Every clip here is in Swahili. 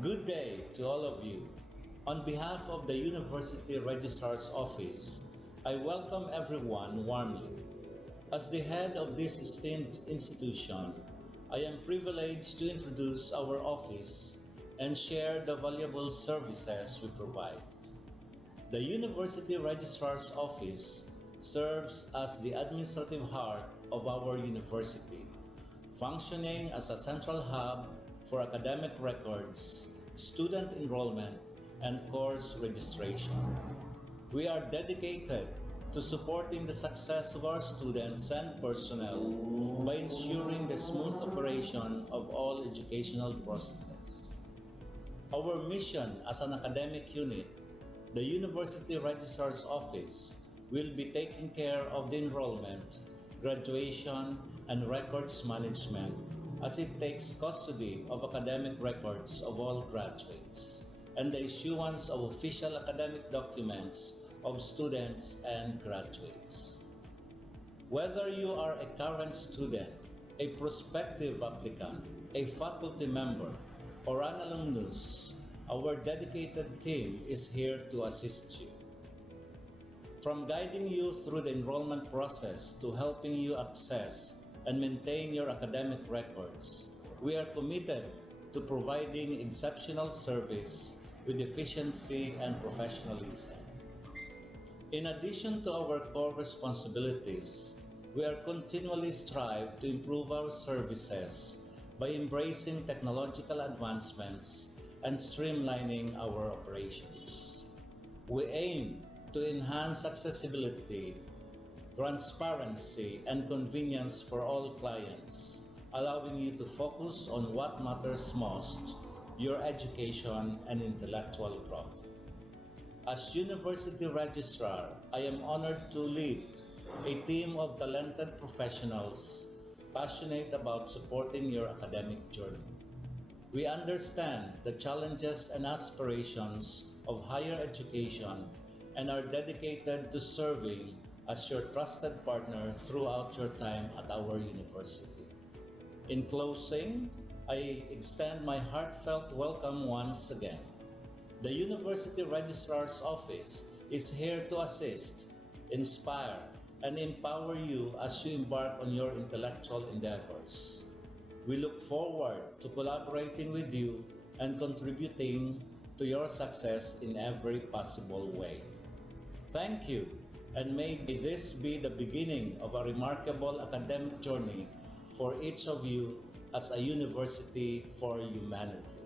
Good day to all of you. On behalf of the University Registrar's Office, I welcome everyone warmly. As the head of this esteemed institution, I am privileged to introduce our office and share the valuable services we provide. The University Registrar's Office serves as the administrative heart of our university, functioning as a central hub for academic records, student enrollment, and course registration. We are dedicated to supporting the success of our students and personnel by ensuring the smooth operation of all educational processes. Our mission as an academic unit, the University Registrar's Office, will be taking care of the enrollment, graduation, and records management as it takes custody of academic records of all graduates and the issuance of official academic documents of students and graduates. Whether you are a current student, a prospective applicant, a faculty member, or an alumnus, our dedicated team is here to assist you. From guiding you through the enrollment process to helping you access and maintain your academic records, we are committed to providing exceptional service with efficiency and professionalism. In addition to our core responsibilities, we are continually strive to improve our services by embracing technological advancements and streamlining our operations. We aim to enhance accessibility, transparency, and convenience for all clients, allowing you to focus on what matters most, your education and intellectual growth. As University Registrar, I am honored to lead a team of talented professionals passionate about supporting your academic journey. We understand the challenges and aspirations of higher education and are dedicated to serving as your trusted partner throughout your time at our university. In closing, I extend my heartfelt welcome once again. The University Registrar's Office is here to assist, inspire, and empower you as you embark on your intellectual endeavors. We look forward to collaborating with you and contributing to your success in every possible way. Thank you, and may this be the beginning of a remarkable academic journey for each of you as a university for humanity.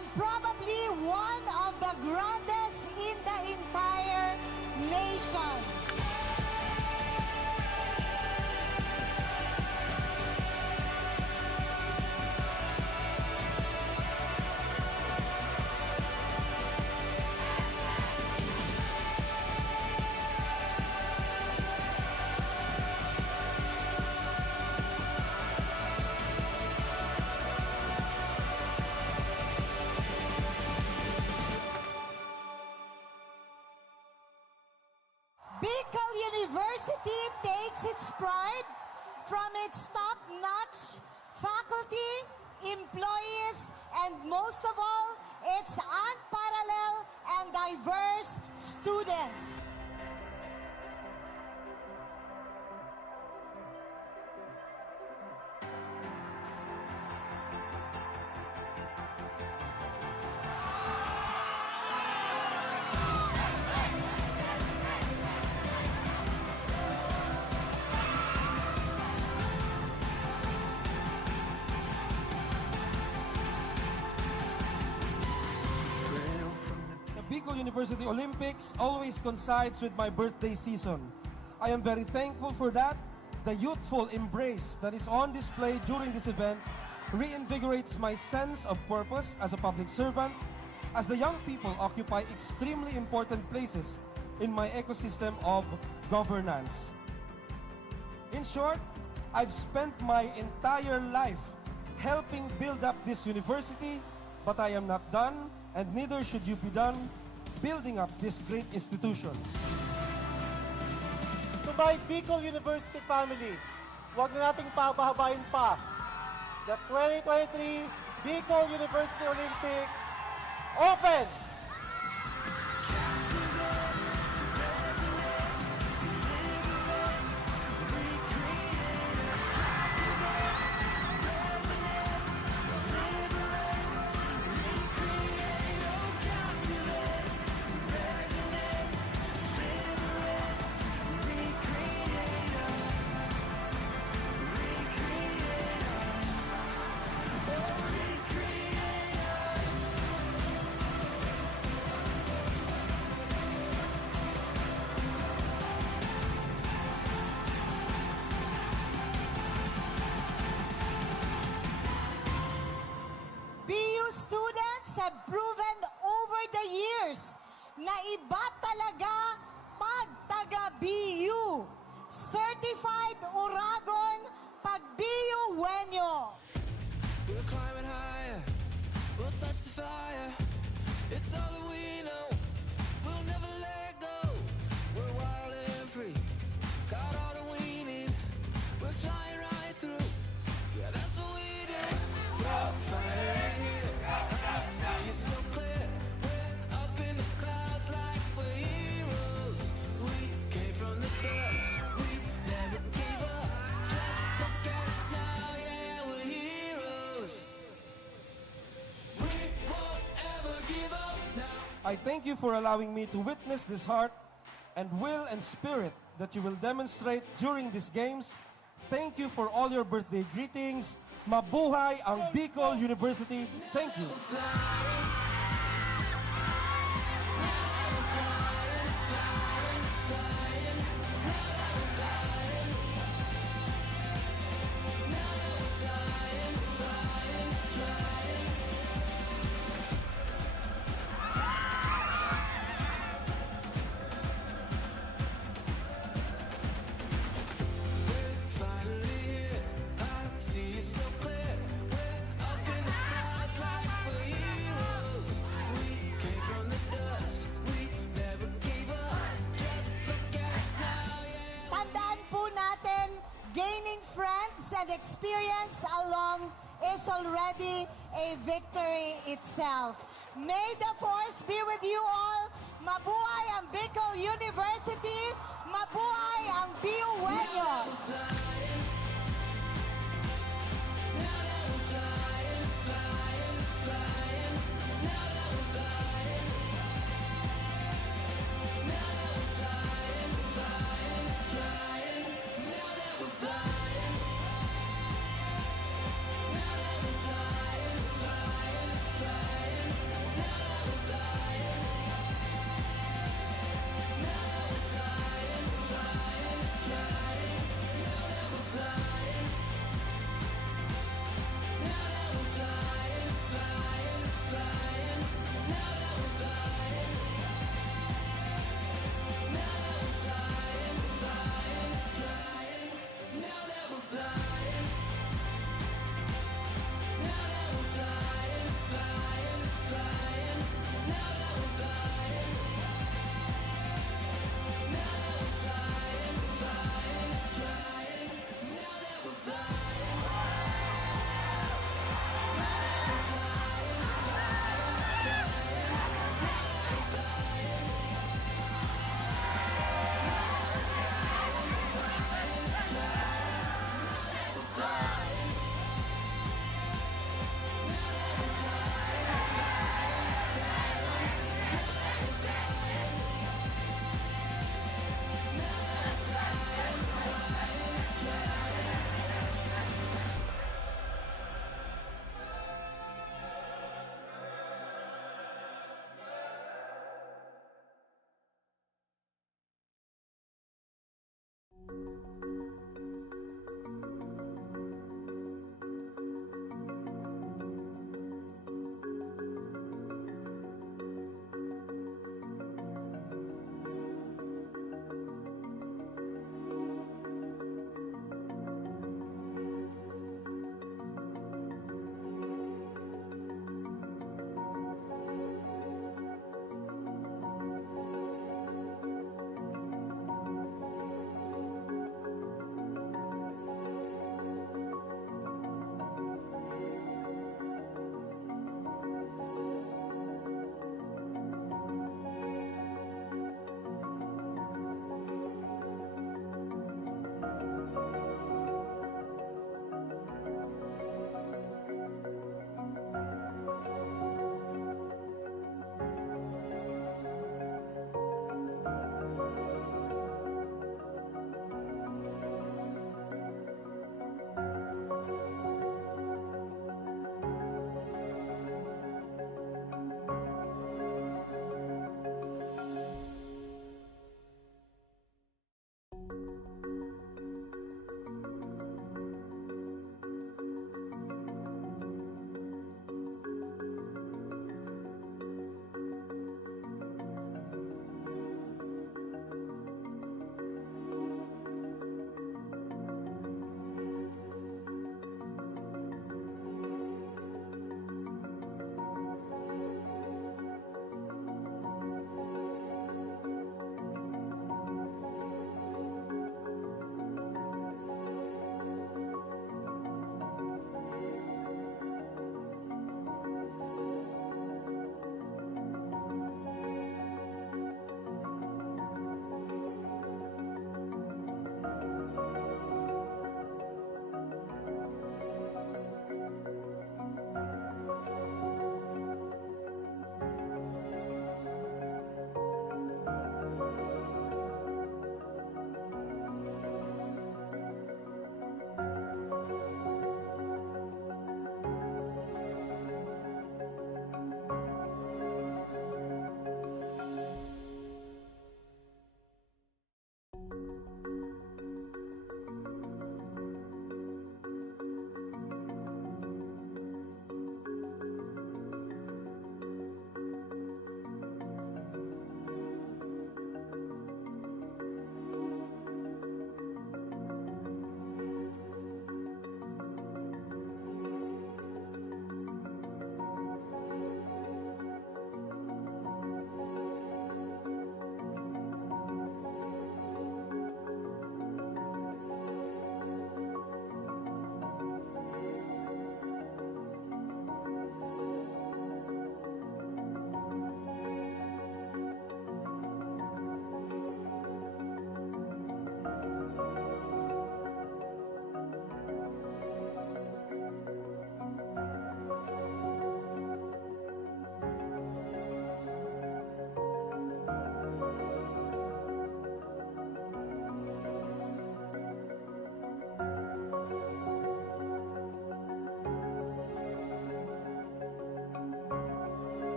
and probably one of the grandest in the entire nation. Bicol University takes its pride from its top-notch faculty, employees, and most of all, its unparalleled and diverse students. The Bicol University Olympics always coincides with my birthday season. I am very thankful for that. The youthful embrace that is on display during this event reinvigorates my sense of purpose as a public servant, as the young people occupy extremely important places in my ecosystem of governance. In short, I've spent my entire life helping build up this university, but I am not done, and neither should you be done building up this great institution. To my Bicol University family, huwag na nating pabahabain pa. The 2023 Bicol University Olympics open! BU students have proven over the years na iba talaga pag taga-BU. Certified Uragon pag BU Wenyo. We're climbing higher, we'll touch the fire. It's all that we know, we'll never let go. We're wild and free, got all that we need. We're flying right through, yeah, that's what we do. We're fighting here, I see it so clear. We're up in the clouds like we're heroes. We came from the dust, we never gave up. Just look at us now, yeah, we're heroes. We won't ever give up now. I thank you for allowing me to witness this heart and will and spirit that you will demonstrate during these games. Thank you for all your birthday greetings. Mabuhay ang Bicol University. Thank you. Finally here, I see it so clear. We're up in the clouds like we're heroes. We came from the dust, we never gave up. Just look at us now, yeah. Tandaan po natin, gaining friends and experience along is already a victory itself. May the force be with you all. Mabuhay ang Bicol University. Mabuhay ang BU Wenyos.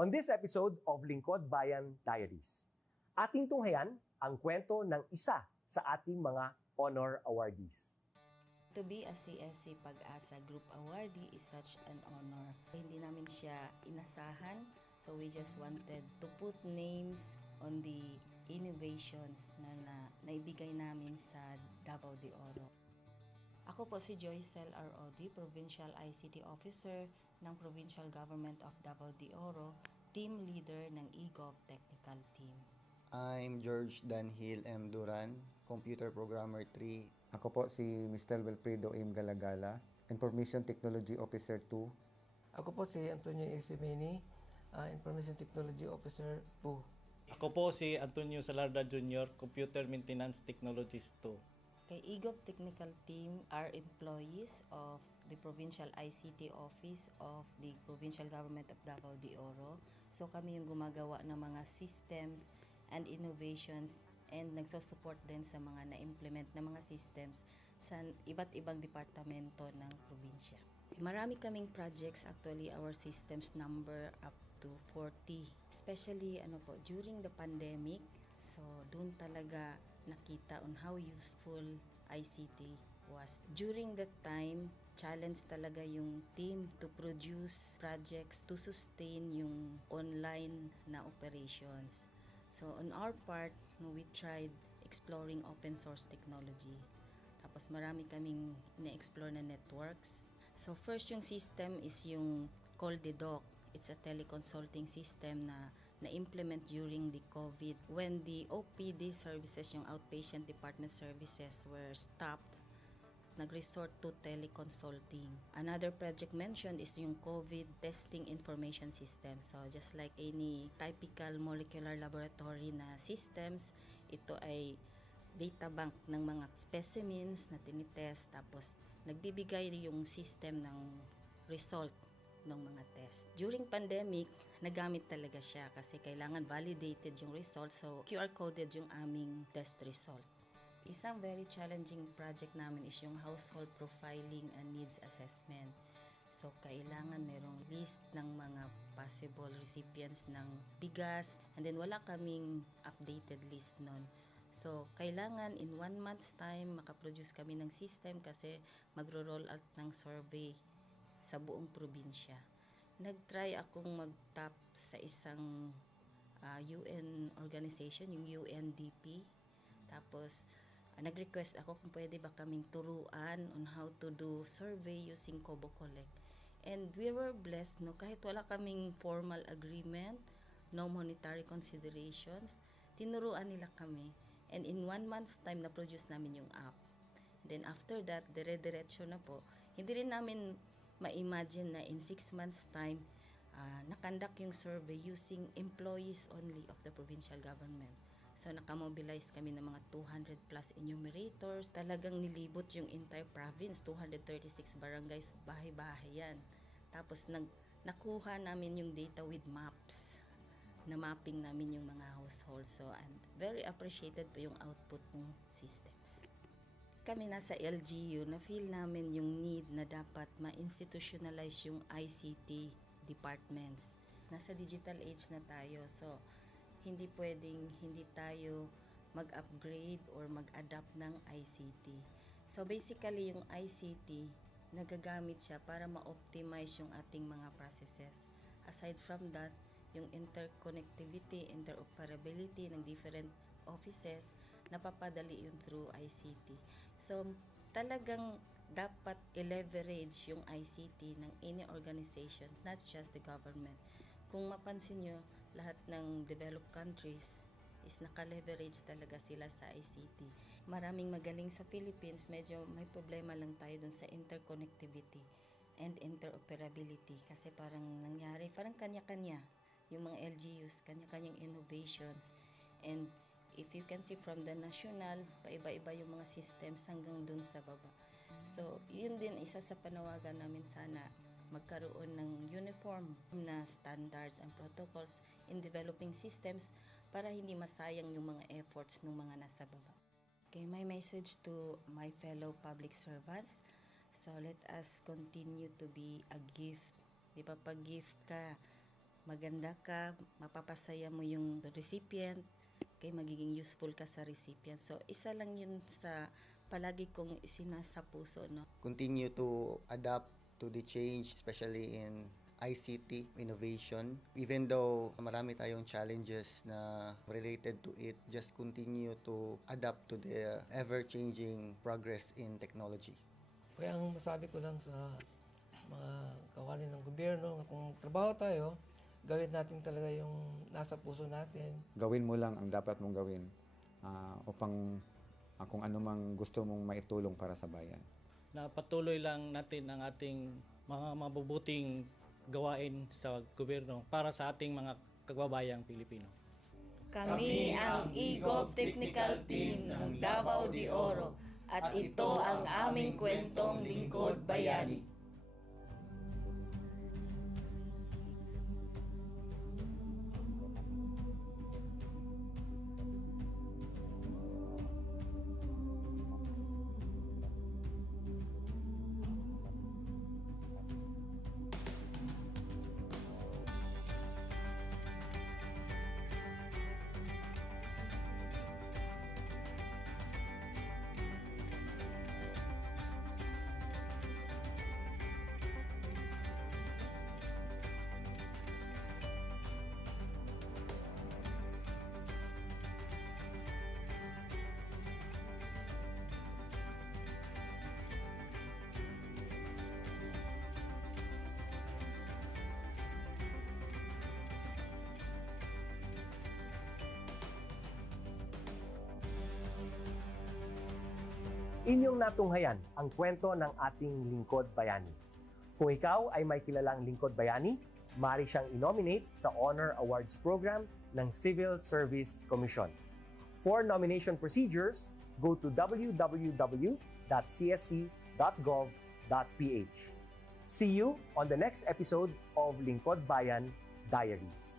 On this episode of Lingkod Bayan Diaries, ating tunghayan ang kwento ng isa sa ating mga honor awardees. To be a CSC Pag-asa Group Awardee is such an honor. Hindi namin siya inasahan, so we just wanted to put names on the innovations na naibigay namin sa Davao de Oro. Ako po si Joycel R. Odi, Provincial ICT Officer ng Provincial Government of Davao de Oro, Team Leader ng eGov Technical Team. I'm George Danhil M. Duran, Computer Programmer 3. Ako po si Mr. Wilfredo M. Galagala, Information Technology Officer 2. Ako po si Antonio Isimini, Information Technology Officer 2. Ako po si Antonio Salarda Jr., Computer Maintenance Technologist 2. Kay eGov Technical Team are employees of the Provincial ICT Office of the Provincial Government of Davao de Oro. So kami yung gumagawa ng mga systems and innovations and nagsusupport din sa mga na-implement na mga systems sa iba't ibang departamento ng probinsya. Marami kaming projects, actually our systems number up to 40. Especially during the pandemic, so doon talaga nakita on how useful ICT was. During that time, challenge talaga yung team to produce projects to sustain yung online na operations. So on our part, we tried exploring open source technology. Tapos marami kaming ina-explore na networks. So first yung system is yung CallDedoc. It's a teleconsulting system na na-implement during the COVID. When the OPD services, yung outpatient department services were stopped, nag-resort to teleconsulting. Another project mentioned is yung COVID testing information system. So just like any typical molecular laboratory na systems, ito ay data bank ng mga specimens na tinitest, tapos nagbibigay yung system ng result ng mga test. During pandemic, nagamit talaga siya kasi kailangan validated yung result, so QR coded yung aming test result. Isang very challenging project namin is yung household profiling and needs assessment. So kailangan merong list ng mga possible recipients ng bigas, and then wala kaming updated list nun. So kailangan in 1 month's time makaproduce kami ng system kasi magro-roll out ng survey sa buong probinsya. Nag-try akong mag-tap sa isang UN organization, yung UNDP. Tapos, nag-request ako kung pwede ba kaming turuan on how to do survey using Kobo Collect. And we were blessed, kahit wala kaming formal agreement, no monetary considerations, tinuruan nila kami. And in 1 month's time, na-produce namin yung app. Then after that, dire-diretso na po. Hindi rin namin ma-imagine na in 6 months' time, nakandak yung survey using employees only of the provincial government. So nakamobilize kami ng mga 200 plus enumerators. Talagang nilibot yung entire province, 236 barangays, bahay-bahay yan. Tapos nakuha namin yung data with maps. Na mapping namin yung mga households. So and very appreciated po yung output ng systems. Kami nasa LGU, na-feel namin yung need na dapat ma-institutionalize yung ICT departments. Nasa digital age na tayo, so hindi pwedeng hindi tayo mag-upgrade or mag-adapt ng ICT. So basically, yung ICT, nagagamit siya para ma-optimize yung ating mga processes. Aside from that, yung interconnectivity, interoperability ng different offices, napapadali yun through ICT. So, talagang dapat i-leverage yung ICT ng any organization, not just the government. Kung mapansin nyo, lahat ng developed countries is naka-leverage talaga sila sa ICT. Maraming magaling sa Philippines, medyo may problema lang tayo dun sa interconnectivity and interoperability. Kasi parang nangyari, parang kanya-kanya yung mga LGUs, kanya-kanyang innovations. And if you can see from the national, paiba-iba yung mga systems hanggang dun sa baba. So, yun din isa sa panawagan namin, sana magkaroon ng uniform na standards and protocols in developing systems para hindi masayang yung mga efforts ng mga nasa baba. Okay, my message to my fellow public servants, so let us continue to be a gift. Di ba, pag gift ka, maganda ka, mapapasaya mo yung recipient, kay magiging useful ka sa recipient. So, isa lang yun sa palagi kong isinasa puso, no? Continue to adapt to the change, especially in ICT innovation. Even though marami tayong challenges na related to it, just continue to adapt to the ever-changing progress in technology. Kaya ang masabi ko lang sa mga kawani ng gobyerno, kung trabaho tayo, gawin natin talaga yung nasa puso natin. Gawin mo lang ang dapat mong gawin upang kung ano mang gusto mong maitulong para sa bayan. Na patuloy lang natin ang ating mga mabubuting gawain sa gobyerno para sa ating mga kababayang Pilipino. Kami ang EGOV Technical Team ng Davao de Oro at ito ang aming kwentong Lingkod Bayani. Inyong natunghayan ang kwento ng ating Lingkod Bayani. Kung ikaw ay may kilalang Lingkod Bayani, maaari siyang i-nominate sa Honor Awards Program ng Civil Service Commission. For nomination procedures, go to www.csc.gov.ph. See you on the next episode of Lingkod Bayan Diaries.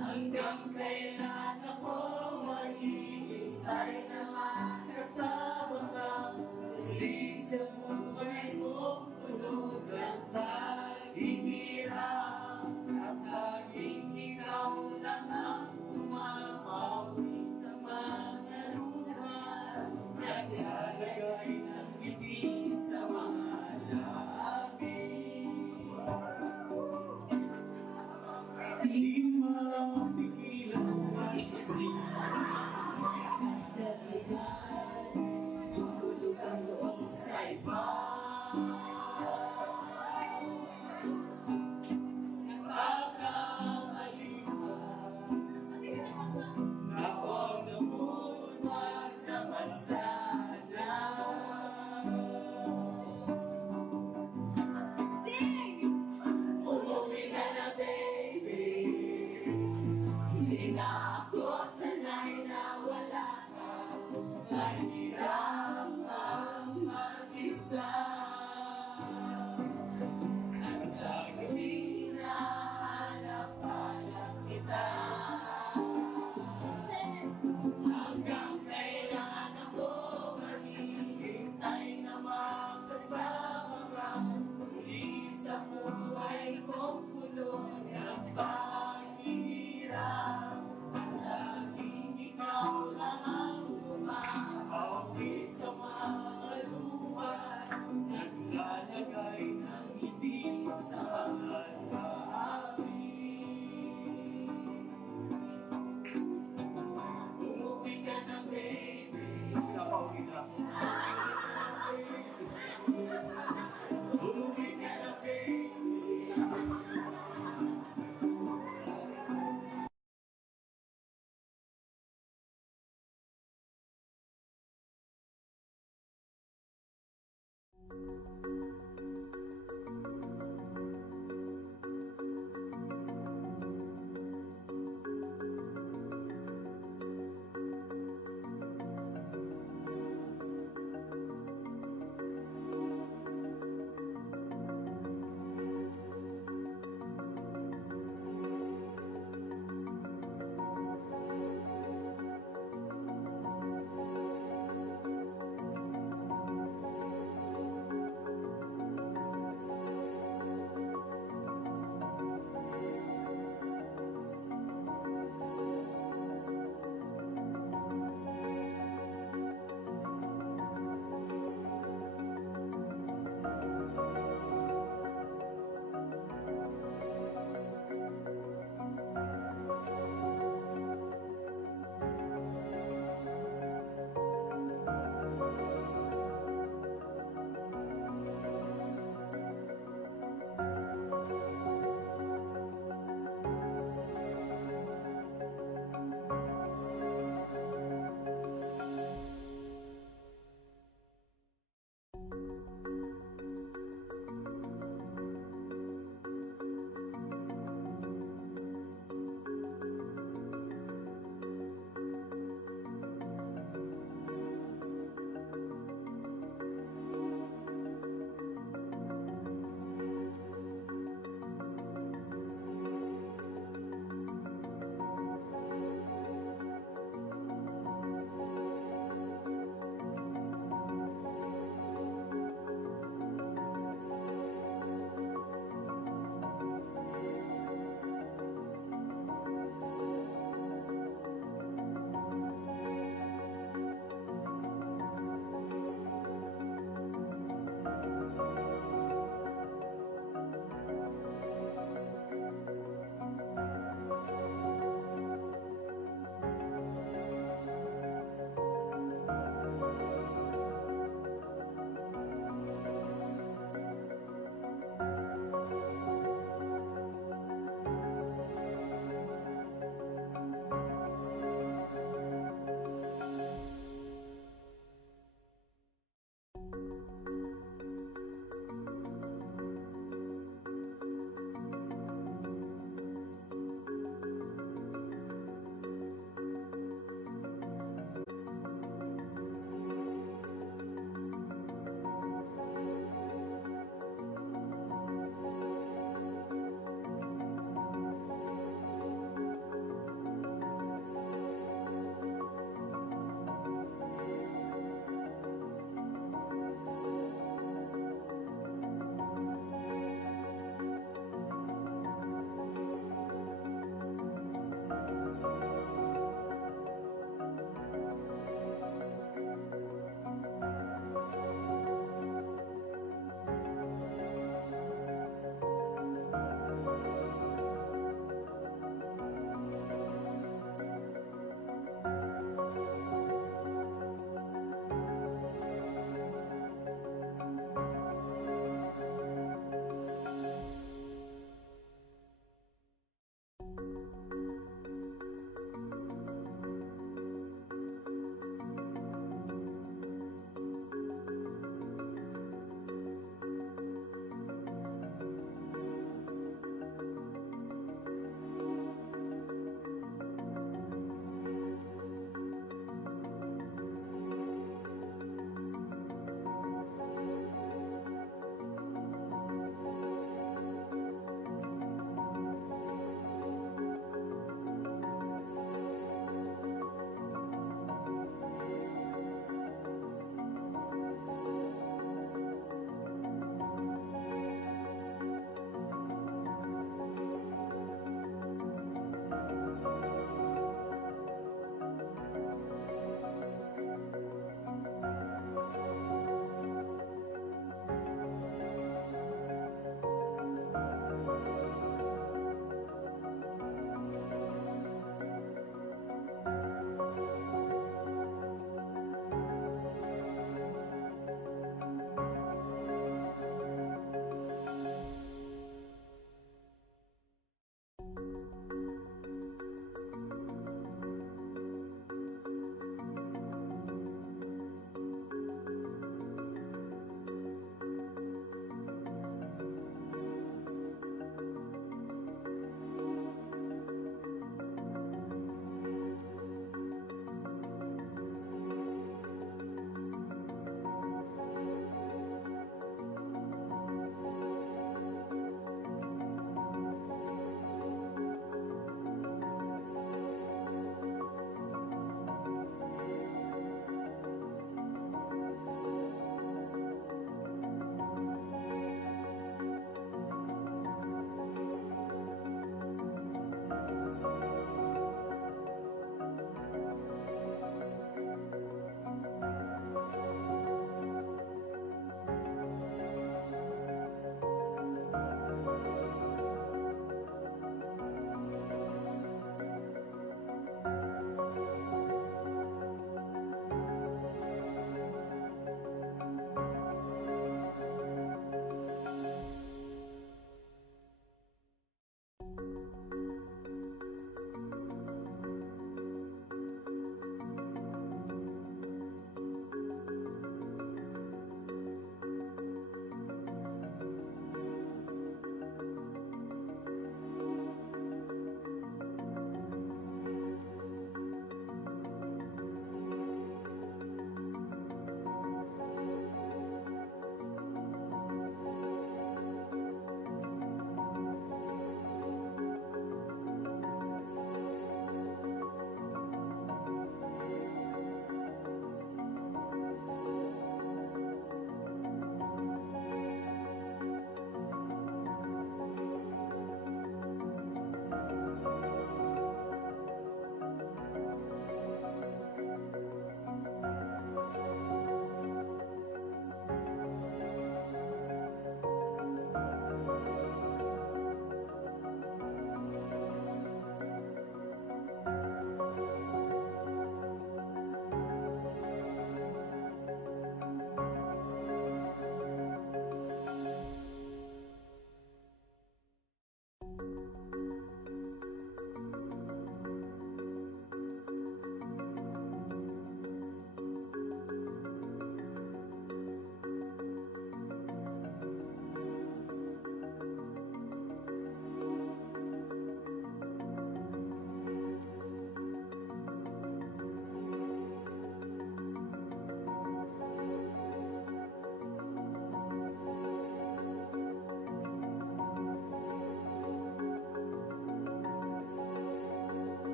Hanggang kailan ako maghihintay na makasama ka? Muli sa buhay ko, puno ng paghihirap. At laging ikaw lang ang umapawi sa mga luha. Naglalagay ng ngiti sa mga labi. Di mapigilan ang pag-isip sa ligan. Nahulog ang loob sa iba. Nagkakamali sa Nakong lubog, wag naman sana. Umuwi ka na, baby.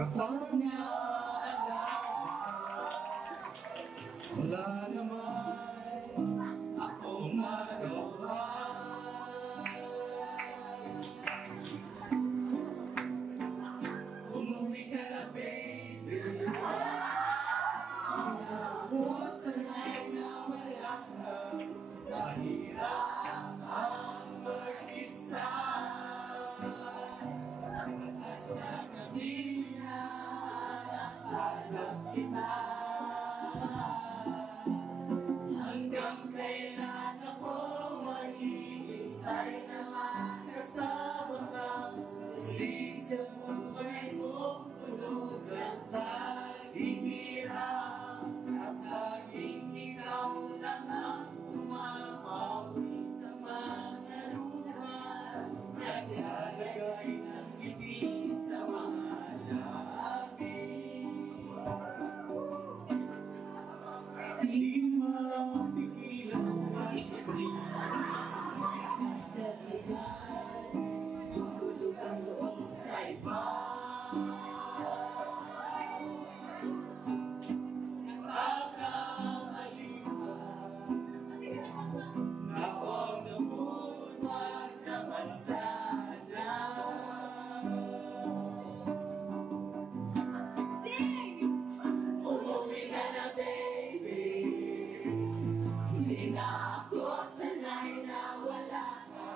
Kapag naalala, wala naman akong magawa. Umuwi ka na, baby. Ako sanay na wala ka. Mahirap ang mag-isa. At sa gabi na hanap kita. Hanggang kailan ako maghihintay na makasama ka. Muli sa buhay ko, puno ng paghihirap. At laging ikaw lang ang umapawi sa mga luha. Naglalagay ng ngiti sa mga labi. Di mapigilan ang mag-isip. Sa ligan, mahulog ang loob sa iba. Nakakaalisa na kung lubog wag naman sana. Umuwi ka na, baby. Hindi na ako sanay na wala ka.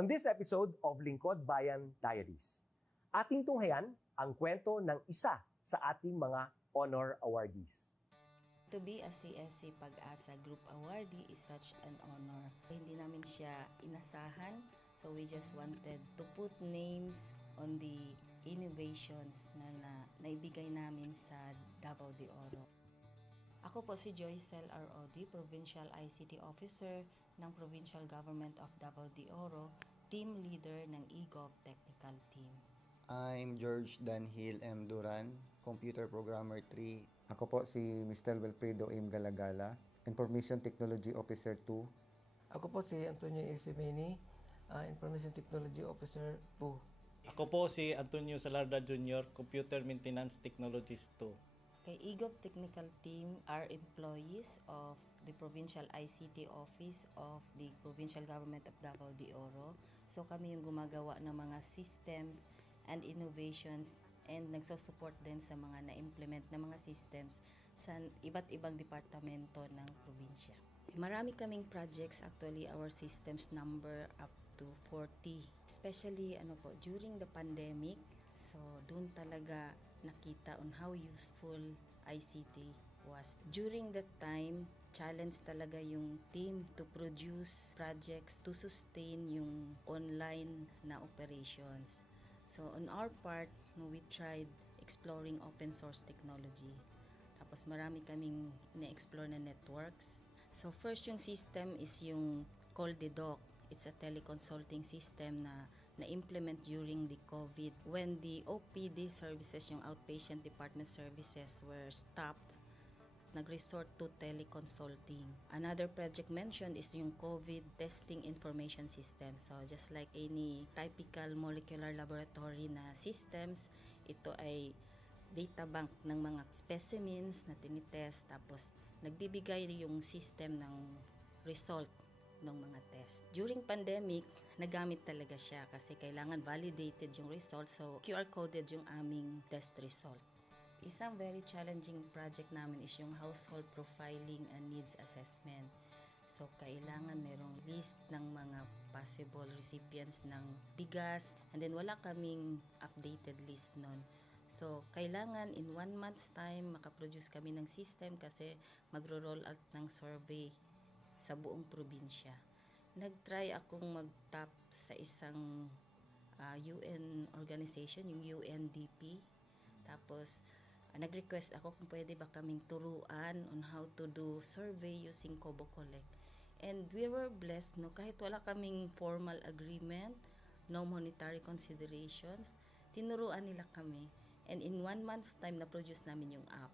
On this episode of Lingkod Bayan Diaries, ating tunghayan ang kwento ng isa sa ating mga honor awardees. To be a CSC Pag-asa Group Awardee is such an honor. Hindi namin siya inasahan, so we just wanted to put names on the innovations na naibigay namin sa Davao de Oro. Ako po si Joycel R. Odi, Provincial ICT Officer ng Provincial Government of Davao de Oro, Team Leader ng eGov Technical Team. I'm George Danhil M. Duran, Computer Programmer 3. Ako po si Mr. Wilfredo M. Galagala, Information Technology Officer 2. Ako po si Antonio Isimeni, Information Technology Officer 2. Ako po si Antonio Salarda Jr., Computer Maintenance Technologist 2. Kay eGov Technical Team are employees of the Provincial ICT Office of the Provincial Government of Davao de Oro. So kami yung gumagawa ng mga systems and innovations and nagsusupport din sa mga na-implement na mga systems sa iba't ibang departamento ng probinsya. Marami kaming projects, actually our systems number up to 40. Especially during the pandemic, so doon talaga nakita on how useful ICT was. During that time, challenge talaga yung team to produce projects to sustain yung online na operations. So on our part, we tried exploring open source technology. Tapos marami kaming ina-explore na networks. So first yung system is yung CallDedoc. It's a teleconsulting system na na-implement during the COVID. When the OPD services, yung outpatient department services were stopped, nag-resort to teleconsulting. Another project mentioned is yung COVID testing information system. So just like any typical molecular laboratory na systems, ito ay data bank ng mga specimens na tinitest, tapos nagbibigay yung system ng result ng mga test. During pandemic, nagamit talaga siya kasi kailangan validated yung result, so QR coded yung aming test result. Isang very challenging project namin is yung household profiling and needs assessment. So kailangan merong list ng mga possible recipients ng bigas, and then wala kaming updated list nun. So kailangan in 1 month's time makaproduce kami ng system kasi magro-roll out ng survey sa buong probinsya. Nag-try akong mag-tap sa isang UN organization, yung UNDP. Tapos nag-request ako kung pwede ba kaming turuan on how to do survey using Kobo Collect. And we were blessed, kahit wala kaming formal agreement, no monetary considerations, tinuruan nila kami. And in 1 month's time, na-produce namin yung app.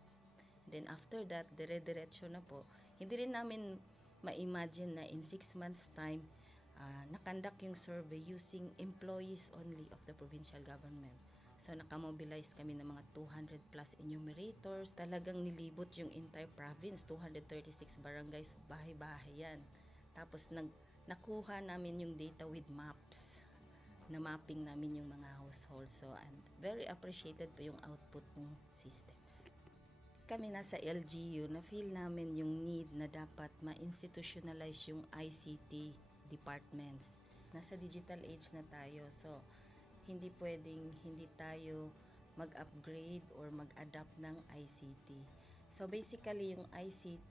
Then after that, dire-diretso na po. Hindi rin namin ma-imagine na in 6 months' time, nakandak yung survey using employees only of the provincial government. So nakamobilize kami ng mga 200 plus enumerators. Talagang nilibot yung entire province, 236 barangays, bahay-bahay yan. Tapos nakuha namin yung data with maps. Na mapping namin yung mga households. So and very appreciated po yung output ng systems. Kami nasa LGU, na-feel namin yung need na dapat ma-institutionalize yung ICT departments. Nasa digital age na tayo, so hindi pwedeng hindi tayo mag-upgrade or mag-adapt ng ICT. So basically yung ICT,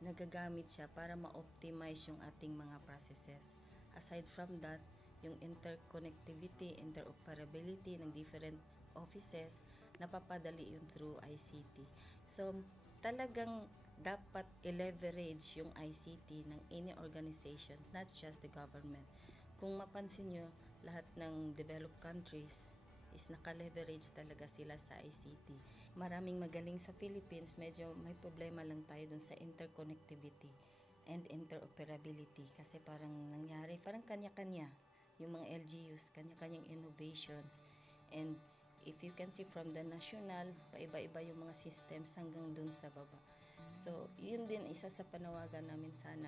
nagagamit siya para ma-optimize yung ating mga processes. Aside from that, yung interconnectivity, interoperability ng different offices, napapadali yun through ICT. So, talagang dapat i-leverage yung ICT ng any organization, not just the government. Kung mapansin nyo, lahat ng developed countries is naka-leverage talaga sila sa ICT. Maraming magaling sa Philippines, medyo may problema lang tayo dun sa interconnectivity and interoperability kasi parang nangyari, parang kanya-kanya yung mga LGUs, kanya-kanyang innovations. And if you can see from the national, paiba-iba yung mga systems hanggang dun sa baba. So, yun din isa sa panawagan namin sana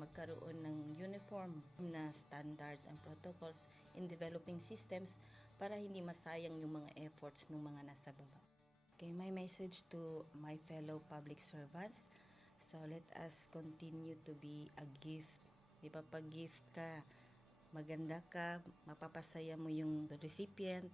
magkaroon ng uniform na standards and protocols in developing systems para hindi masayang yung mga efforts ng mga nasa baba. Okay, my message to my fellow public servants, so let us continue to be a gift. Di ba, pag gift ka, maganda ka, mapapasaya mo yung recipient,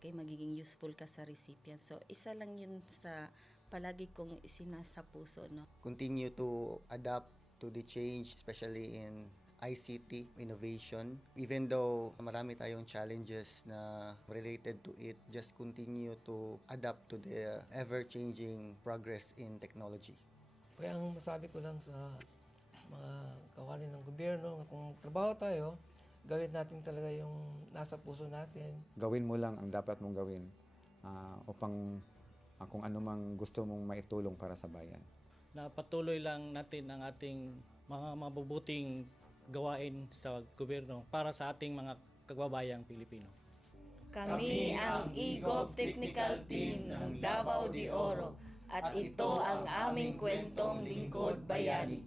kay magiging useful ka sa recipient. So, isa lang yun sa palagi kong isinasa puso, no? Continue to adapt to the change, especially in ICT innovation. Even though marami tayong challenges na related to it, just continue to adapt to the ever-changing progress in technology. Kaya ang masabi ko lang sa mga kawani ng gobyerno, kung trabaho tayo, gawin natin talaga yung nasa puso natin. Gawin mo lang ang dapat mong gawin upang kung ano mang gusto mong maitulong para sa bayan. Na patuloy lang natin ang ating mga mabubuting gawain sa gobyerno para sa ating mga kababayang Pilipino. Kami ang e-Gov Technical Team ng Davao de Oro at ito ang aming kwentong lingkod bayani.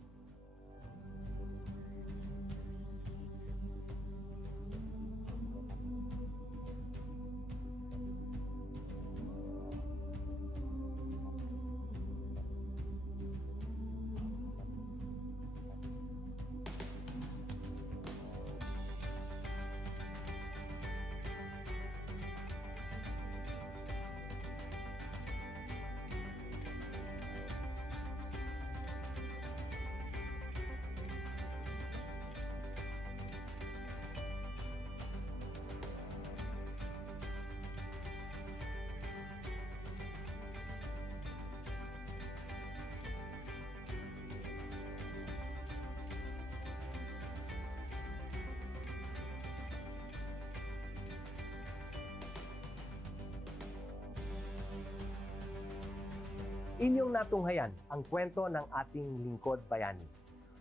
Inyong natunghayan ang kwento ng ating lingkod bayani.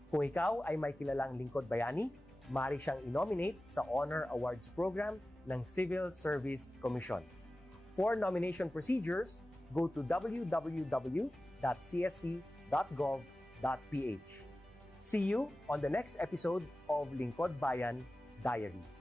Kung ikaw ay may kilalang lingkod bayani, maaari siyang i-nominate sa Honor Awards Program ng Civil Service Commission. For nomination procedures, go to www.csc.gov.ph. See you on the next episode of Lingkod Bayan Diaries.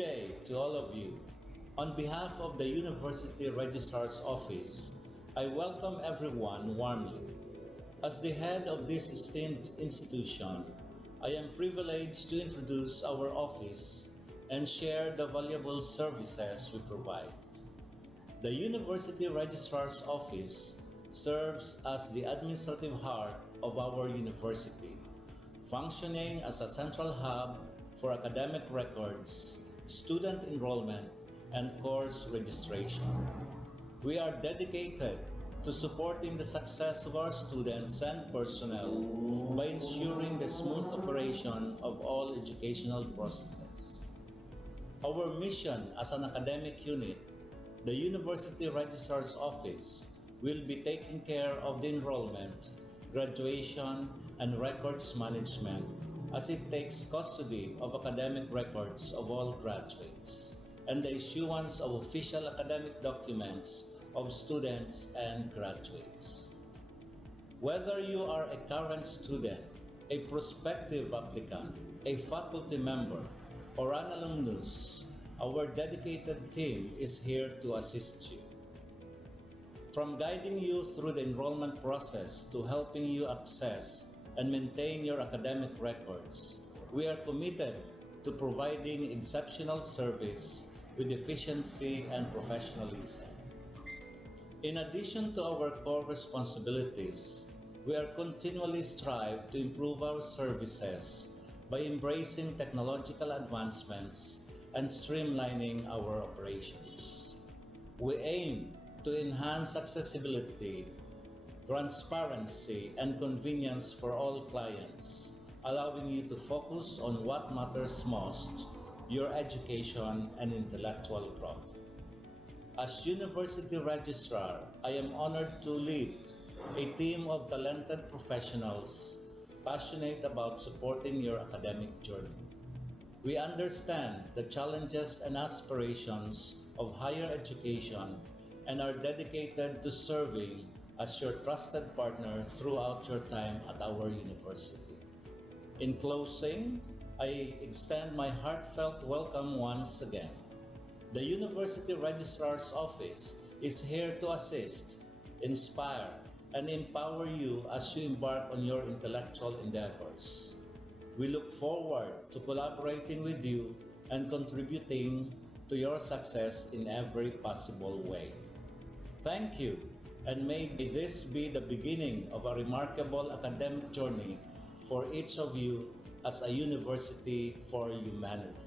day to all of you. On behalf of the University Registrar's Office, I welcome everyone warmly. As the head of this esteemed institution, I am privileged to introduce our office and share the valuable services we provide. The University Registrar's Office serves as the administrative heart of our university, functioning as a central hub for academic records, student enrollment, and course registration. We are dedicated to supporting the success of our students and personnel by ensuring the smooth operation of all educational processes. Our mission as an academic unit, the University Registrar's Office, will be taking care of the enrollment, graduation, and records management as it takes custody of academic records of all graduates and the issuance of official academic documents of students and graduates. Whether you are a current student, a prospective applicant, a faculty member, or an alumnus, our dedicated team is here to assist you. From guiding you through the enrollment process to helping you access and maintain your academic records, we are committed to providing exceptional service with efficiency and professionalism. In addition to our core responsibilities, we are continually strive to improve our services by embracing technological advancements and streamlining our operations. We aim to enhance accessibility, transparency, and convenience for all clients, allowing you to focus on what matters most, your education and intellectual growth. As University Registrar, I am honored to lead a team of talented professionals passionate about supporting your academic journey. We understand the challenges and aspirations of higher education and are dedicated to serving as your trusted partner throughout your time at our university. In closing, I extend my heartfelt welcome once again. The University Registrar's Office is here to assist, inspire, and empower you as you embark on your intellectual endeavors. We look forward to collaborating with you and contributing to your success in every possible way. Thank you, and may this be the beginning of a remarkable academic journey for each of you as a university for humanity.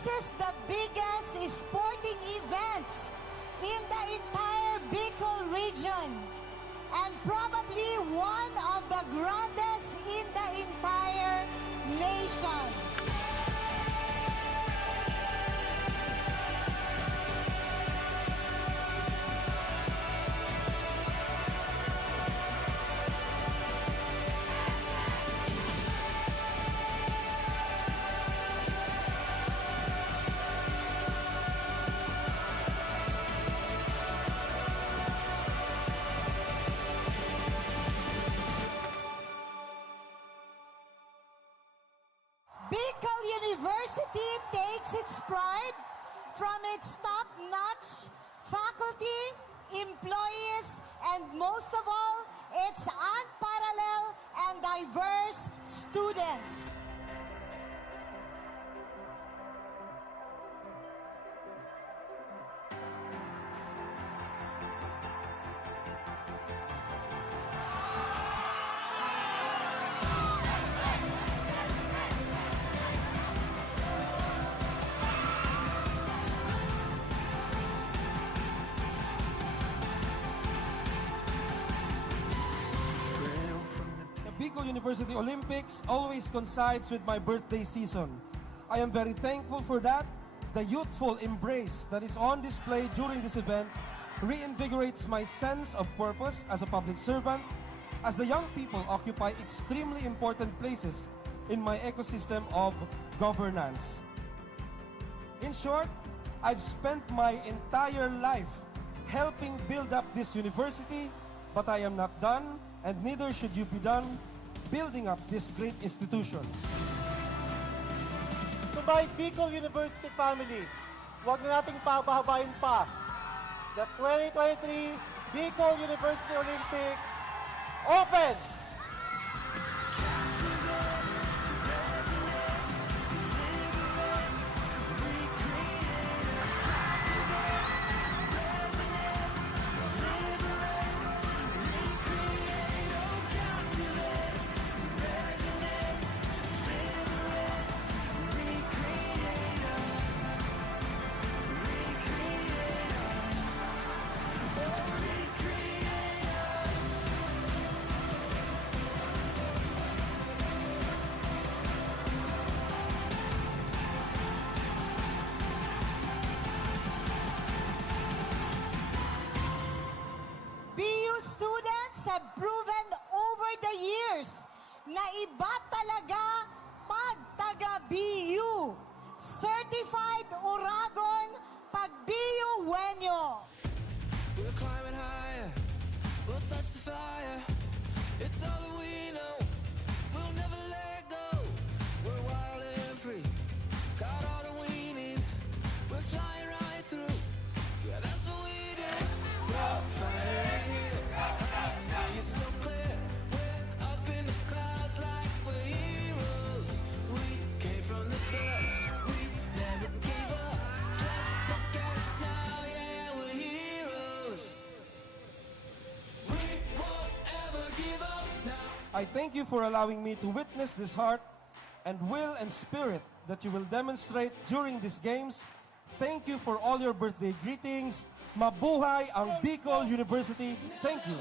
This is the biggest sporting events in the entire Bicol region and probably one of the grandest in the entire nation. Bicol University takes its pride from its top-notch faculty, employees, and most of all, its unparalleled and diverse students. The Bicol University Olympics always coincides with my birthday season. I am very thankful for that. The youthful embrace that is on display during this event reinvigorates my sense of purpose as a public servant, as the young people occupy extremely important places in my ecosystem of governance. In short, I've spent my entire life helping build up this university, but I am not done, and neither should you be done building up this great institution. To my Bicol University family, huwag na nating pabahabain pa. The 2023 Bicol University Olympics open! BU students have proven over the years na iba talaga pag taga-BU. Certified Uragon pag BU Wenyo. We're climbing higher, we'll touch the fire. It's all that we know, we'll never let go. We're wild and free, got all that we need. We're flying right through, yeah, that's what we do. We're flying here, see it so clear. We're up in the clouds like we're heroes. We came from the dust, we never gave up. Just look at us now, yeah, we're heroes. We won't ever give up now. I thank you for allowing me to witness this heart and will and spirit that you will demonstrate during these games. Thank you for all your birthday greetings. Mabuhay ang Bicol University. Thank you.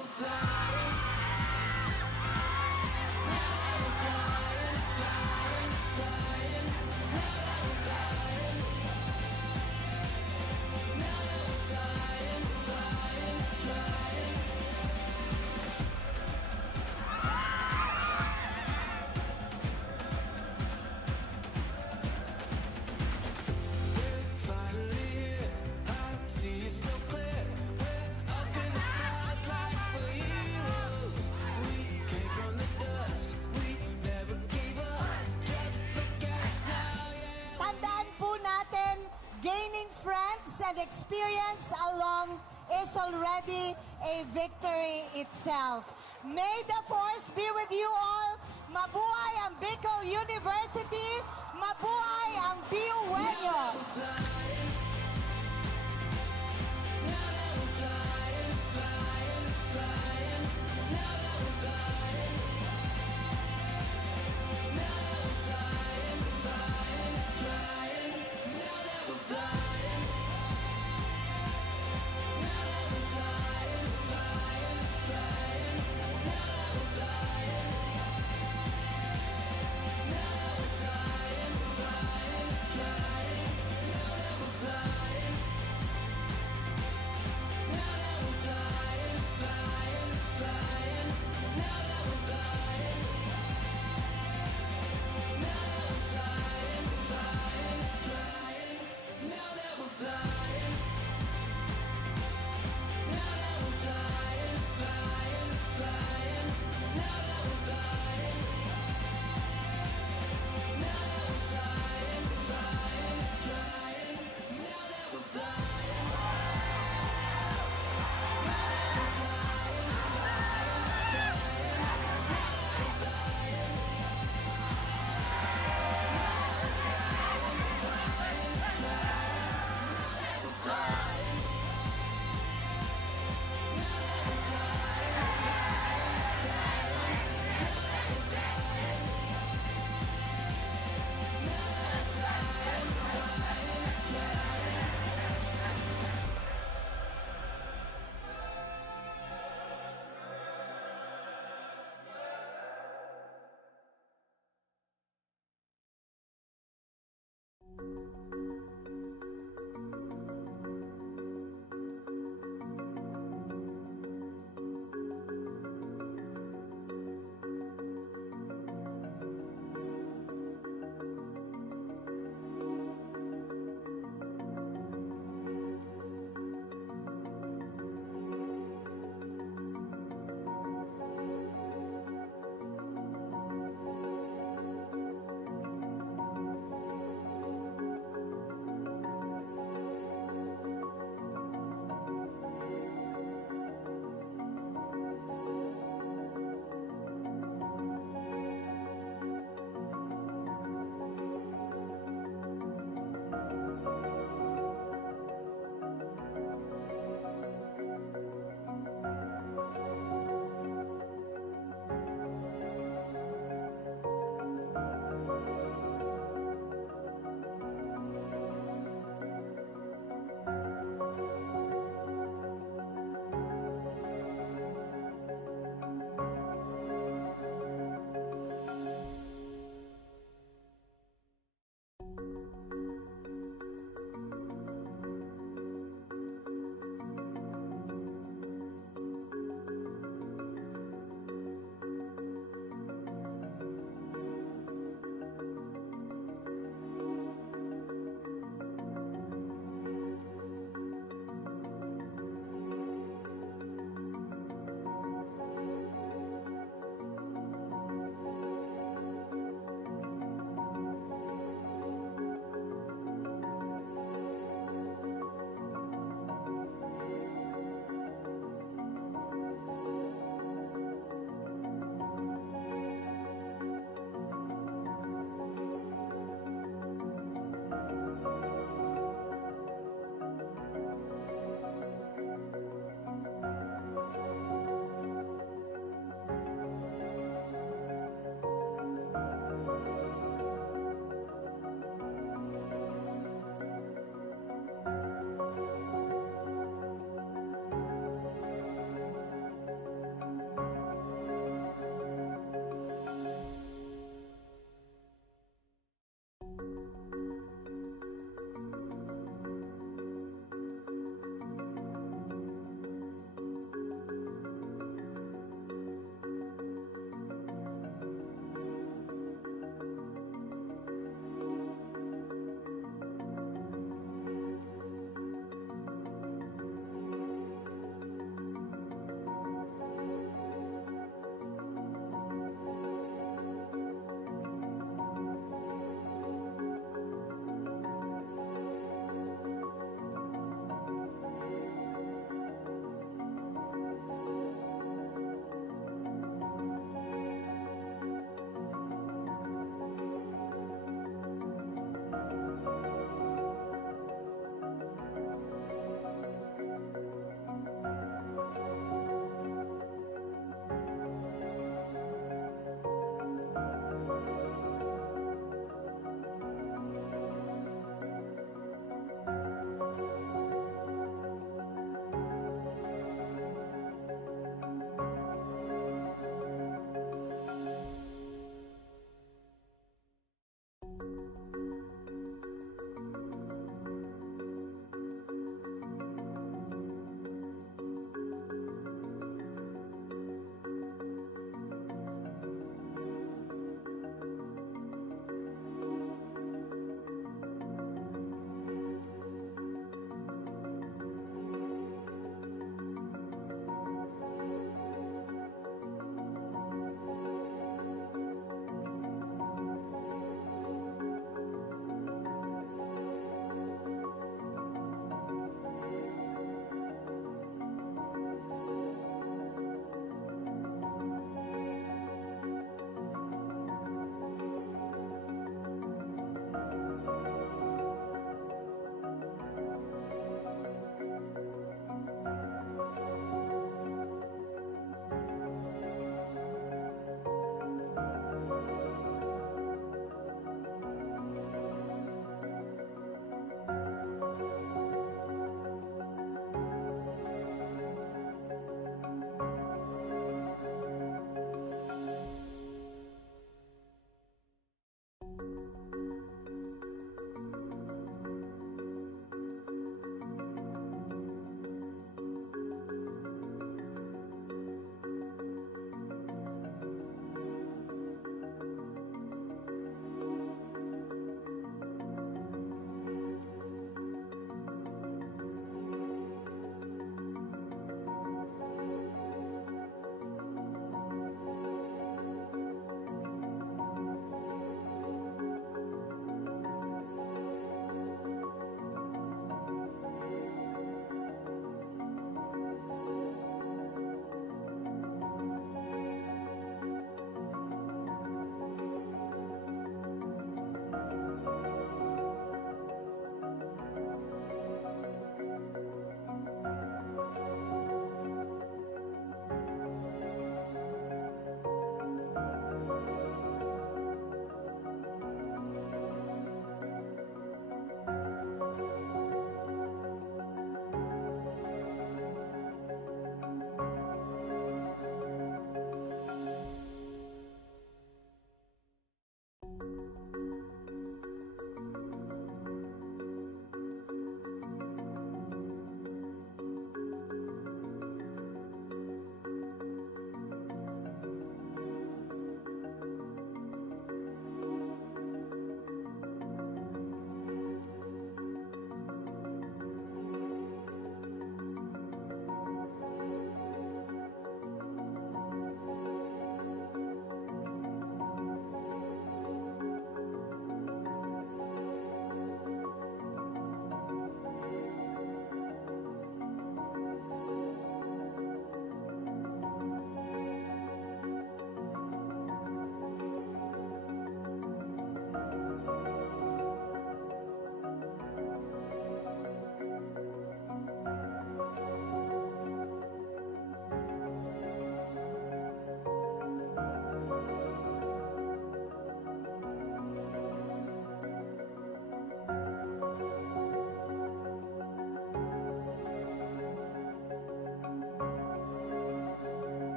Finally here, I see it so clear. We're up in the clouds like we're heroes. We came from the dust, we never gave up. Just look at us now, yeah. Tandaan po natin, gaining friends and experience along is already a victory itself. May the force be with you all. Mabuhay ang Bicol University. Mabuhay ang BU Wenyos.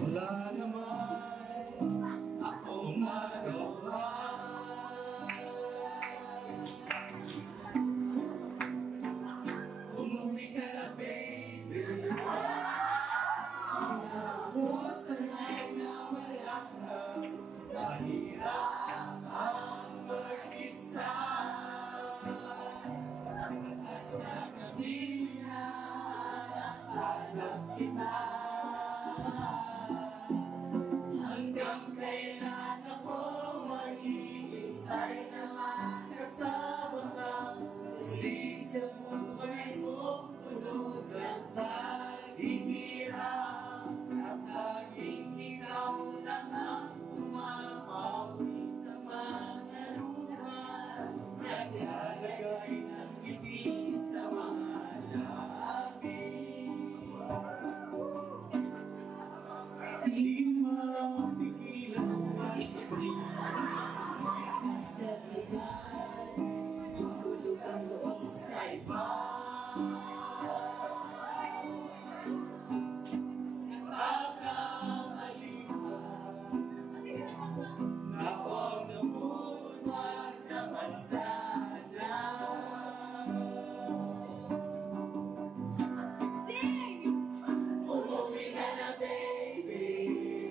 Wala naman akong magawa. Umuwi ka na, baby. Sanay na wala ka. Mahirap ang mag-isa. At sa gabi na hanap kita. Hanggang kailan ako maghihintay na makasama ka. Muli sa buhay mo, puno ng paghihirap. At laging ikaw lang ang umapawi sa mga luha. Naglalagay ng ngiti sa mga labi. Di mapigilan ang mag-isip. Sa ligan, nahulog ang loob sa iba. Nakakamalisa na kung namut, wag naman sana. Umuwi ka na, baby.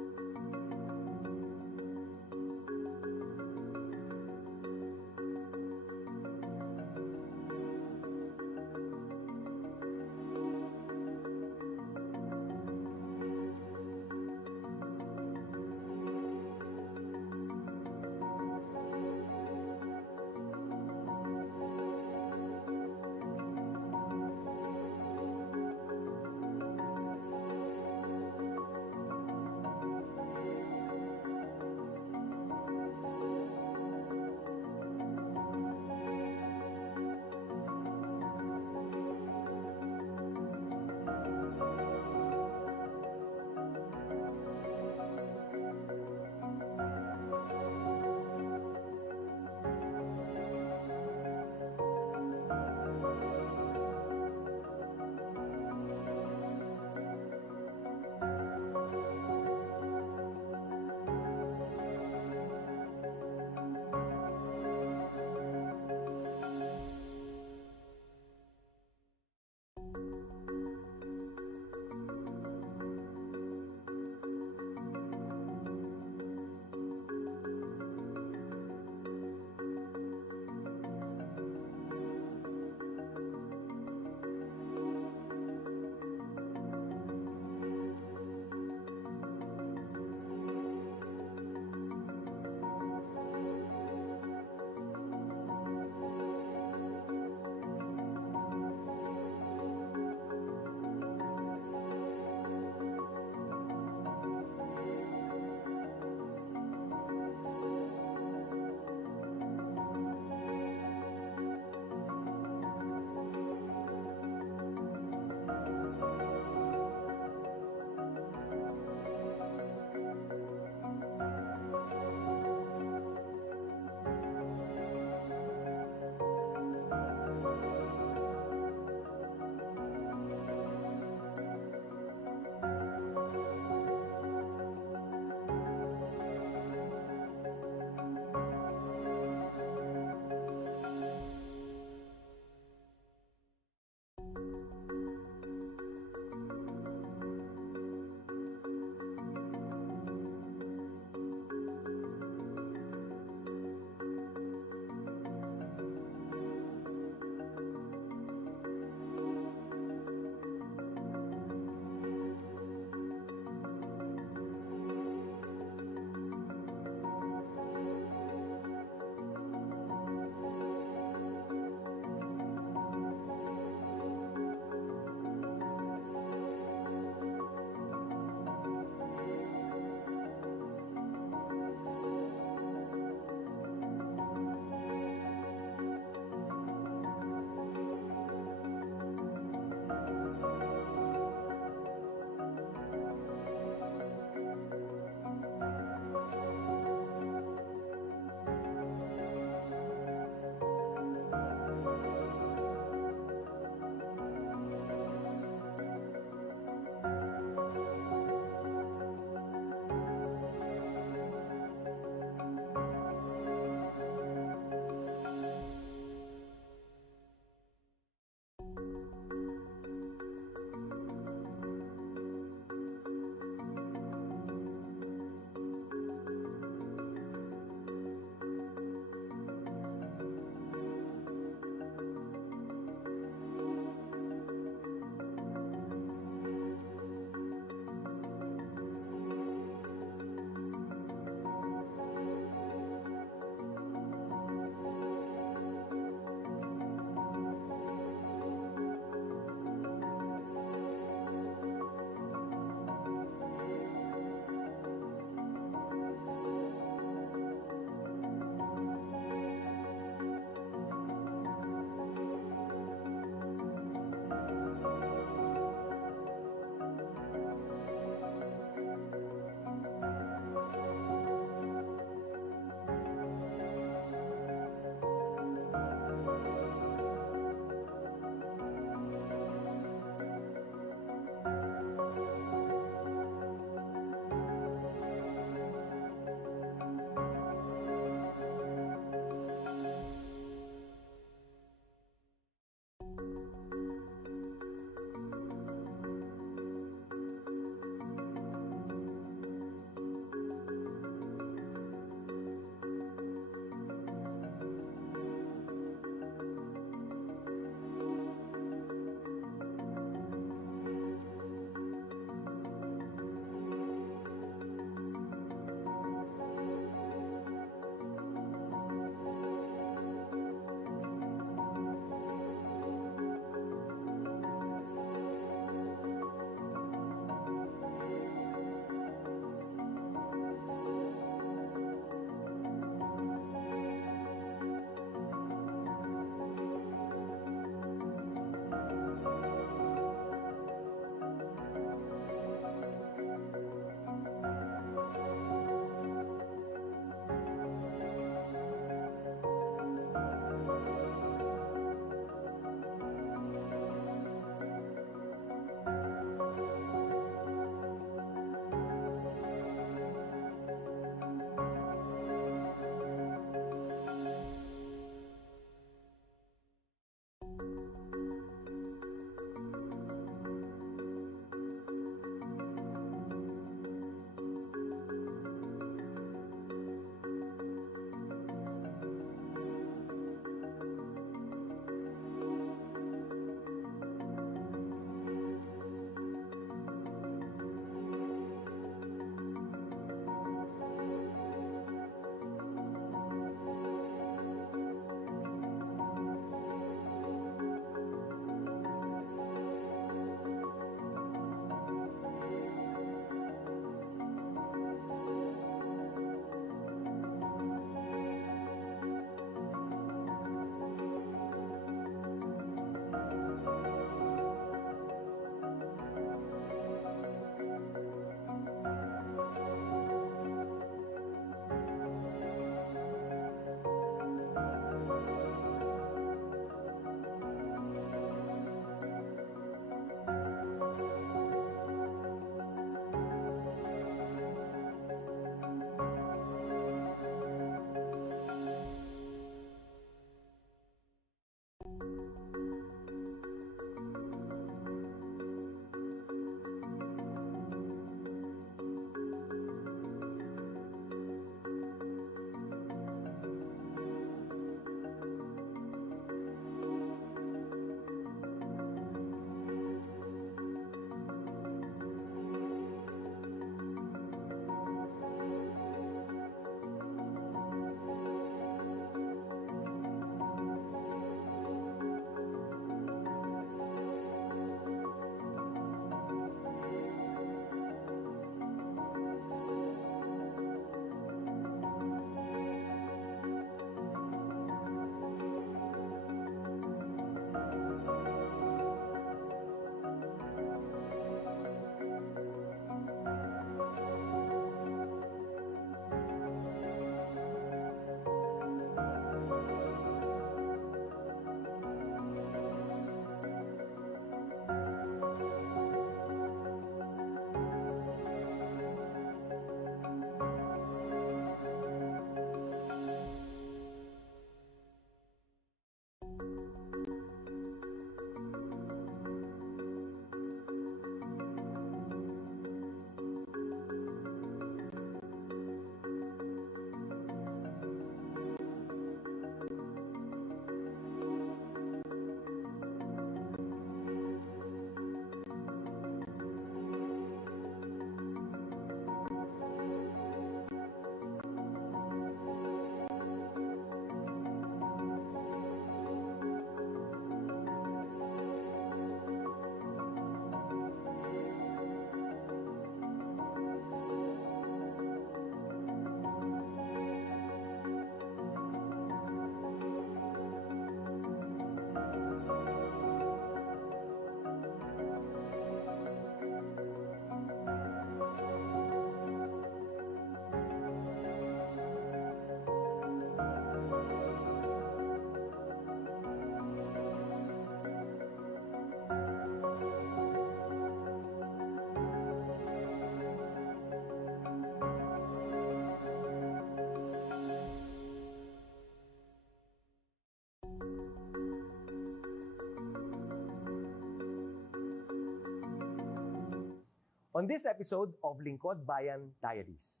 On this episode of Lingkod Bayan Diaries,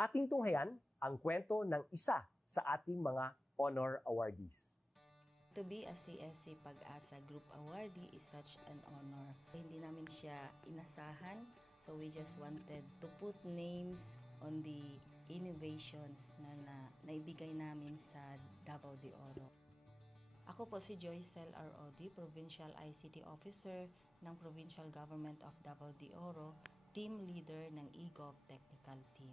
ating tunghayan ang kwento ng isa sa ating mga honor awardees. To be a CSC Pag-asa Group Awardee is such an honor. Hindi namin siya inasahan, so we just wanted to put names on the innovations na naibigay namin sa Davao de Oro. Ako po si Joycel R.O.D., Provincial ICT Officer ng Provincial Government of Davao de Oro, Team Leader ng eGov Technical Team.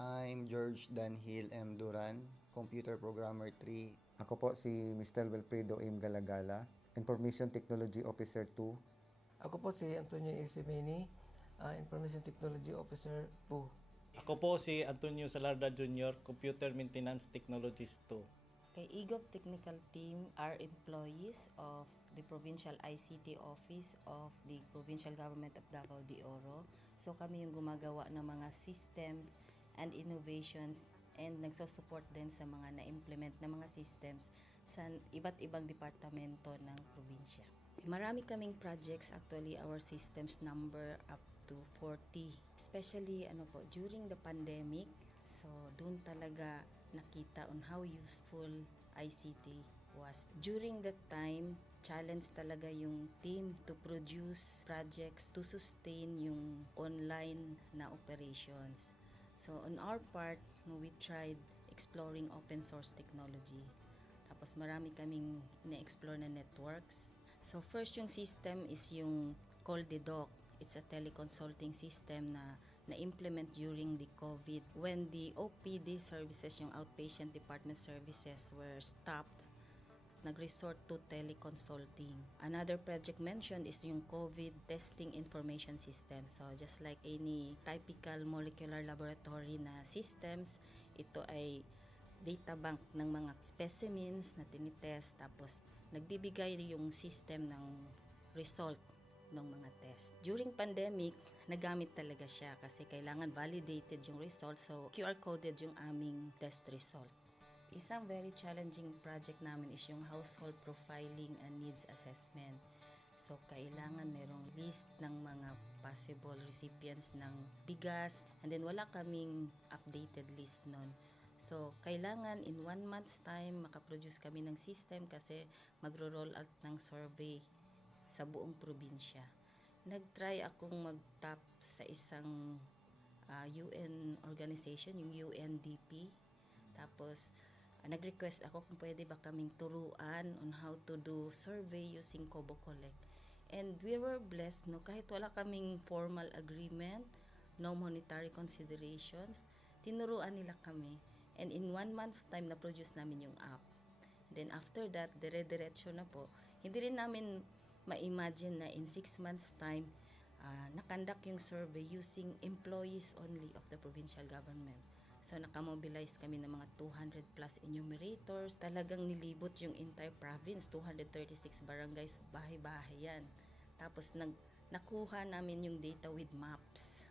I'm George Danhil M. Duran, Computer Programmer 3. Ako po si Mr. Wilfredo M. Galagala, Information Technology Officer 2. Ako po si Antonio Isimini, Information Technology Officer 2. Ako po si Antonio Salarda Jr., Computer Maintenance Technologist 2. Kay eGov Technical Team are employees of the Provincial ICT Office of the Provincial Government of Davao de Oro. So kami yung gumagawa ng mga systems and innovations and nagsusupport din sa mga na-implement na mga systems sa iba't ibang departamento ng probinsya. Marami kaming projects, actually our systems number up to 40. Especially during the pandemic, so doon talaga nakita on how useful ICT was. During that time, challenge talaga yung team to produce projects to sustain yung online na operations. So on our part, we tried exploring open source technology. Tapos marami kaming ina-explore na networks. So first yung system is yung CallDedoc. It's a teleconsulting system na na-implement during the COVID. When the OPD services, yung outpatient department services, were stopped, nag-resort to teleconsulting. Another project mentioned is yung COVID testing information system. So just like any typical molecular laboratory na systems, ito ay data bank ng mga specimens na tinitest, tapos nagbibigay yung system ng result ng mga test. During pandemic, nagamit talaga siya kasi kailangan validated yung result, so QR-coded yung aming test result. Isang very challenging project namin is yung household profiling and needs assessment. So kailangan merong list ng mga possible recipients ng bigas, and then wala kaming updated list nun. So kailangan in 1 month's time makaproduce kami ng system kasi magro-roll out ng survey sa buong probinsya. Nag-try akong mag-tap sa isang UN organization, yung UNDP. Tapos, nag-request ako kung pwede ba kaming turuan on how to do survey using Kobo Collect. And we were blessed, kahit wala kaming formal agreement, no monetary considerations, tinuruan nila kami. And in 1 month's time, na-produce namin yung app. Then after that, dire-diretso na po. Hindi rin namin ma-imagine na in 6 months' time, nakandak yung survey using employees only of the provincial government. So nakamobilize kami ng mga 200 plus enumerators. Talagang nilibot yung entire province, 236 barangays, bahay-bahay yan. Tapos nakuha namin yung data with maps.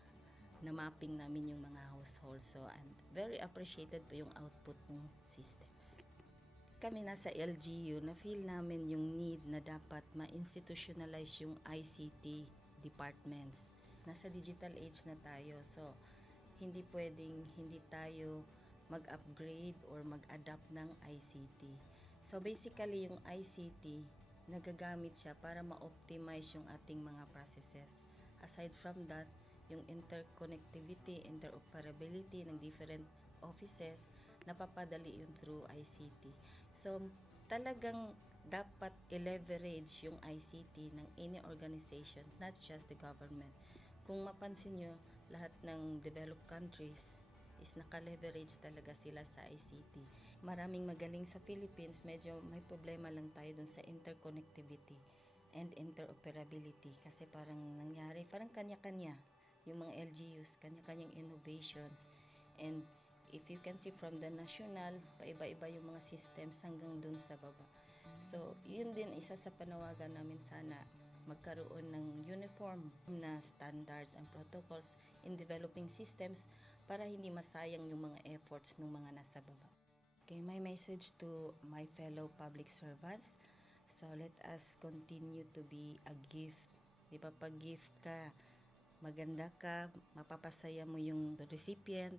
Na mapping namin yung mga households. So and very appreciated po yung output ng systems. Kami nasa LGU, na-feel namin yung need na dapat ma-institutionalize yung ICT departments. Nasa digital age na tayo, so hindi pwedeng hindi tayo mag-upgrade or mag-adapt ng ICT. So basically, yung ICT, nagagamit siya para ma-optimize yung ating mga processes. Aside from that, yung interconnectivity, interoperability ng different offices, napapadali yun through ICT. So, talagang dapat i-leverage yung ICT ng any organization, not just the government. Kung mapansin nyo, lahat ng developed countries is naka-leverage talaga sila sa ICT. Maraming magaling sa Philippines, medyo may problema lang tayo dun sa interconnectivity and interoperability kasi parang nangyari, parang kanya-kanya yung mga LGUs, kanya-kanyang innovations. And if you can see from the national, paiba-iba yung mga systems hanggang dun sa baba. So, yun din isa sa panawagan namin sana magkaroon ng uniform na standards and protocols in developing systems para hindi masayang yung mga efforts ng mga nasa baba. Okay, my message to my fellow public servants, so let us continue to be a gift. Di ba, pag gift ka, maganda ka, mapapasaya mo yung recipient,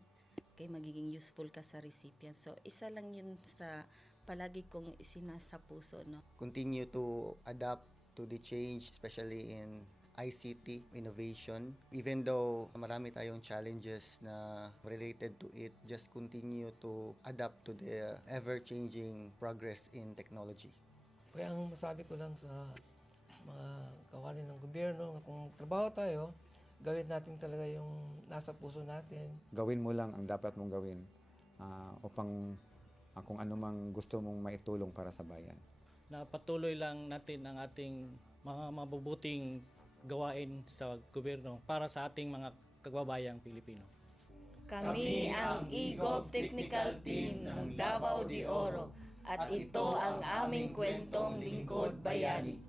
kay magiging useful ka sa recipient. So, isa lang yun sa palagi kong isinasa puso, no? Continue to adapt to the change, especially in ICT innovation. Even though marami tayong challenges na related to it, just continue to adapt to the ever-changing progress in technology. Kaya ang masabi ko lang sa mga kawani ng gobyerno, kung trabaho tayo, gawin natin talaga yung nasa puso natin. Gawin mo lang ang dapat mong gawin upang kung ano mang gusto mong maitulong para sa bayan. Na patuloy lang natin ang ating mga mabubuting gawain sa gobyerno para sa ating mga kababayang Pilipino. Kami ang EGOV Technical Team ng Davao de Oro at ito ang aming kwentong Lingkod Bayani.